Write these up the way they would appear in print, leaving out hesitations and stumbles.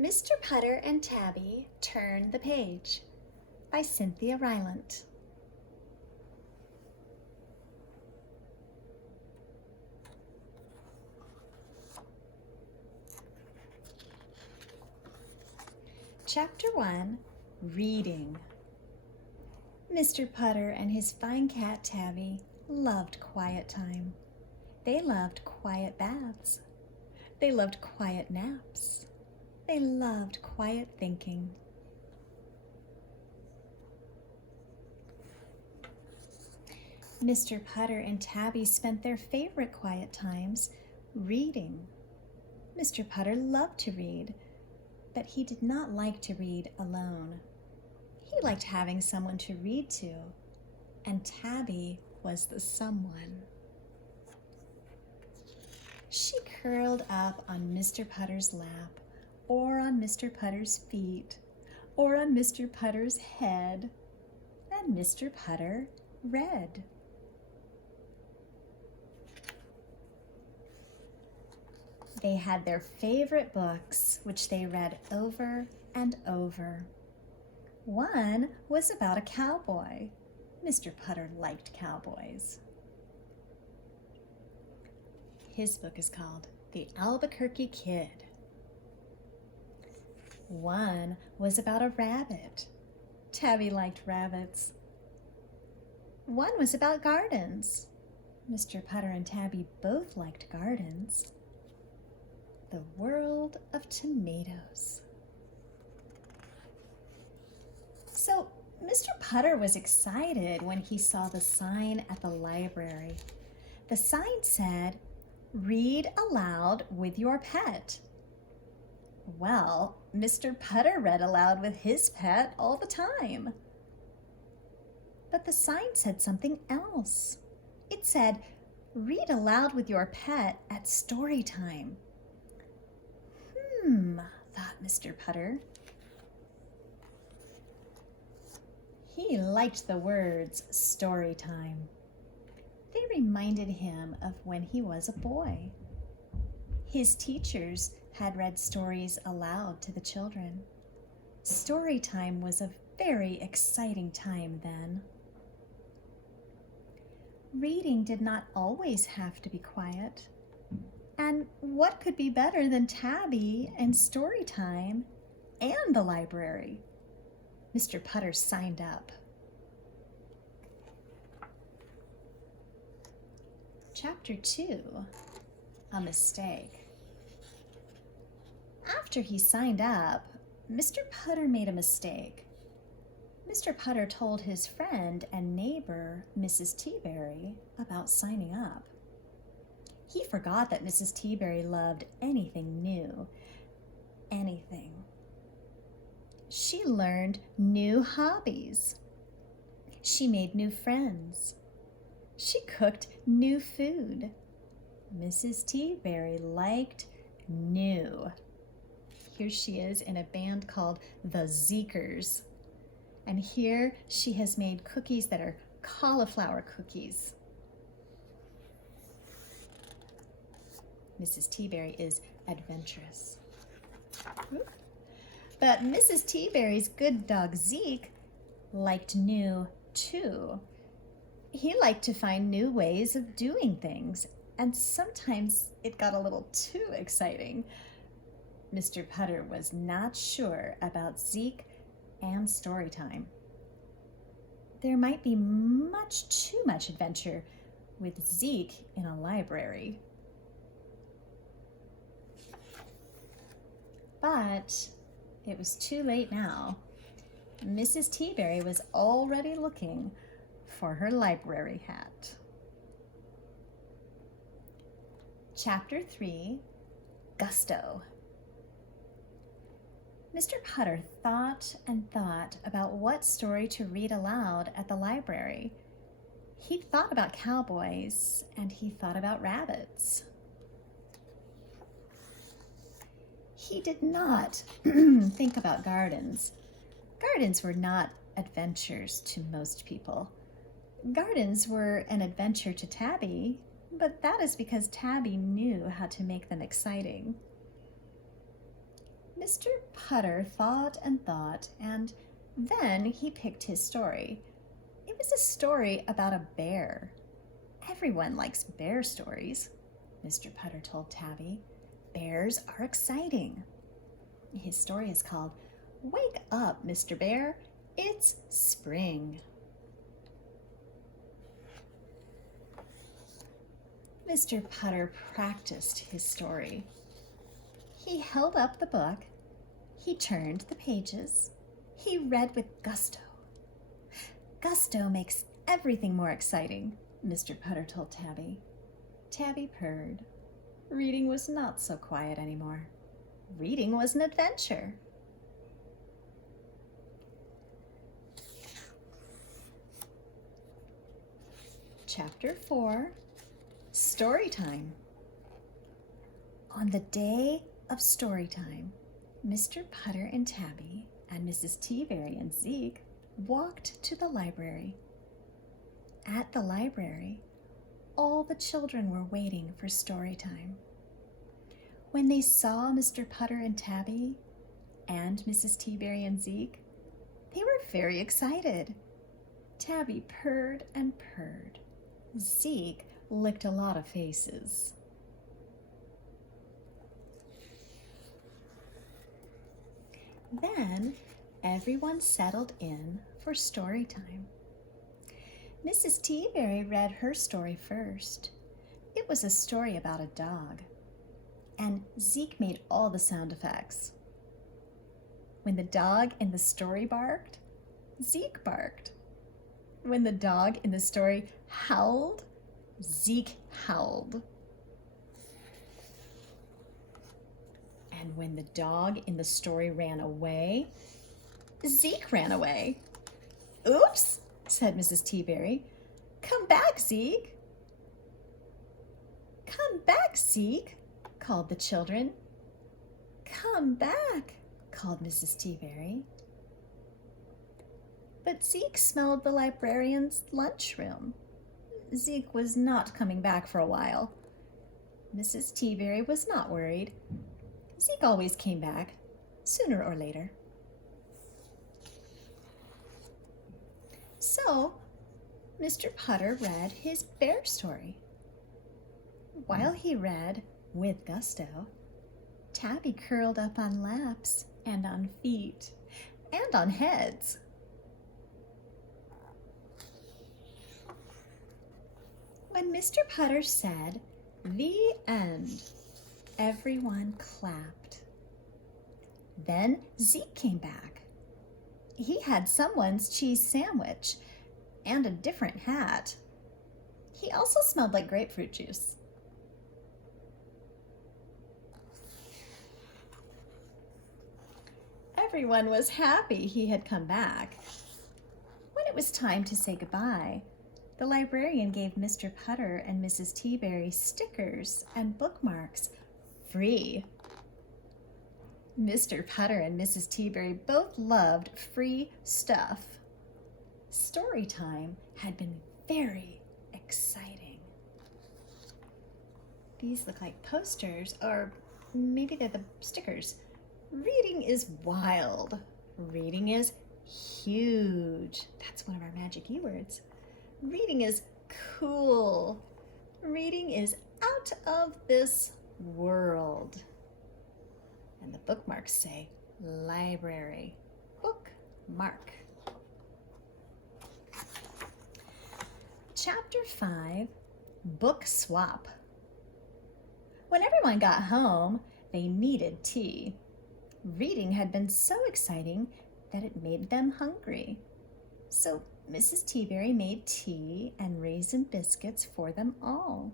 Mr. Putter and Tabby Turn the Page by Cynthia Rylant. Chapter 1, Reading. Mr. Putter and his fine cat Tabby loved quiet time. They loved quiet baths. They loved quiet naps. They loved quiet thinking. Mr. Putter and Tabby spent their favorite quiet times reading. Mr. Putter loved to read, but he did not like to read alone. He liked having someone to read to, and Tabby was the someone. She curled up on Mr. Putter's lap, or on Mr. Putter's feet, or on Mr. Putter's head, and Mr. Putter read. They had their favorite books, which they read over and over. One was about a cowboy. Mr. Putter liked cowboys. His book is called The Albuquerque Kid. One was about a rabbit. Tabby liked rabbits. One was about gardens. Mr. Putter and Tabby both liked gardens. The World of Tomatoes. So Mr. Putter was excited when he saw the sign at the library. The sign said, "Read aloud with your pet." Well, Mr. Putter read aloud with his pet all the time. But the sign said something else. It said, "Read aloud with your pet at story time." Thought Mr. Putter. He liked the words story time. They reminded him of when he was a boy. His teachers had read stories aloud to the children. Story time was a very exciting time then. Reading did not always have to be quiet. And what could be better than Tabby and story time and the library? Mr. Putter signed up. Chapter 2, A Mistake. After he signed up, Mr. Putter made a mistake. Mr. Putter told his friend and neighbor, Mrs. Teaberry, about signing up. He forgot that Mrs. Teaberry loved anything new. Anything. She learned new hobbies. She made new friends. She cooked new food. Mrs. Teaberry liked new. Here she is in a band called the Zeekers. And here she has made cookies that are cauliflower cookies. Mrs. Teaberry is adventurous. But Mrs. Teaberry's good dog Zeke liked new too. He liked to find new ways of doing things, and sometimes it got a little too exciting. Mr. Putter was not sure about Zeke and story time. There might be too much adventure with Zeke in a library. But it was too late now. Mrs. Teaberry was already looking for her library hat. Chapter 3, Gusto. Mr. Putter thought and thought about what story to read aloud at the library. He thought about cowboys and he thought about rabbits. He did not think about gardens. Gardens were not adventures to most people. Gardens were an adventure to Tabby, but that is because Tabby knew how to make them exciting. Mr. Putter thought, and then he picked his story. It was a story about a bear. Everyone likes bear stories, Mr. Putter told Tabby. Bears are exciting. His story is called Wake Up, Mr. Bear, It's Spring. Mr. Putter practiced his story. He held up the book. He turned the pages. He read with gusto. Gusto makes everything more exciting, Mr. Putter told Tabby. Tabby purred. Reading was not so quiet anymore. Reading was an adventure. Chapter 4, Story Time. On the day of story time, Mr. Putter and Tabby and Mrs. Teaberry and Zeke walked to the library. At the library, all the children were waiting for story time. When they saw Mr. Putter and Tabby and Mrs. Teaberry and Zeke, they were very excited. Tabby purred and purred. Zeke licked a lot of faces. Then everyone settled in for story time. Mrs. Teaberry read her story first. It was a story about a dog, and Zeke made all the sound effects. When the dog in the story barked, Zeke barked. When the dog in the story howled, Zeke howled. And when the dog in the story ran away, Zeke ran away. Oops, said Mrs. Teaberry. Come back, Zeke. Come back, Zeke, called the children. Come back, called Mrs. Teaberry. But Zeke smelled the librarian's lunchroom. Zeke was not coming back for a while. Mrs. Teaberry was not worried. Zeke always came back, sooner or later. So, Mr. Putter read his bear story. While he read, with gusto, Tabby curled up on laps and on feet and on heads. When Mr. Putter said, "The end," everyone clapped. Then Zeke came back. He had someone's cheese sandwich and a different hat. He also smelled like grapefruit juice. Everyone was happy he had come back. When it was time to say goodbye, the librarian gave Mr. Putter and Mrs. Teaberry stickers and bookmarks free. Mr. Putter and Mrs. Teaberry both loved free stuff. Story time had been very exciting. These look like posters, or maybe they're the stickers. Reading is wild. Reading is huge. That's one of our magic E-words. Reading is cool. Reading is out of this world. And the bookmarks say library. Bookmark. Chapter 5, Book Swap. When everyone got home, they needed tea. Reading had been so exciting that it made them hungry. So Mrs. Teaberry made tea and raisin biscuits for them all.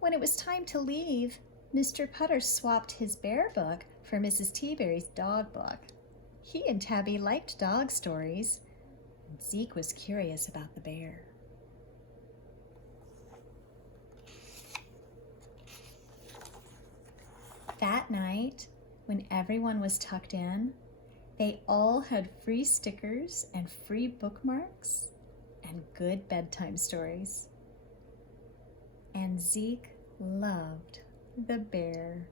When it was time to leave, Mr. Putter swapped his bear book for Mrs. Teaberry's dog book. He and Tabby liked dog stories, and Zeke was curious about the bear. That night, when everyone was tucked in, they all had free stickers and free bookmarks and good bedtime stories. And Zeke loved the bear.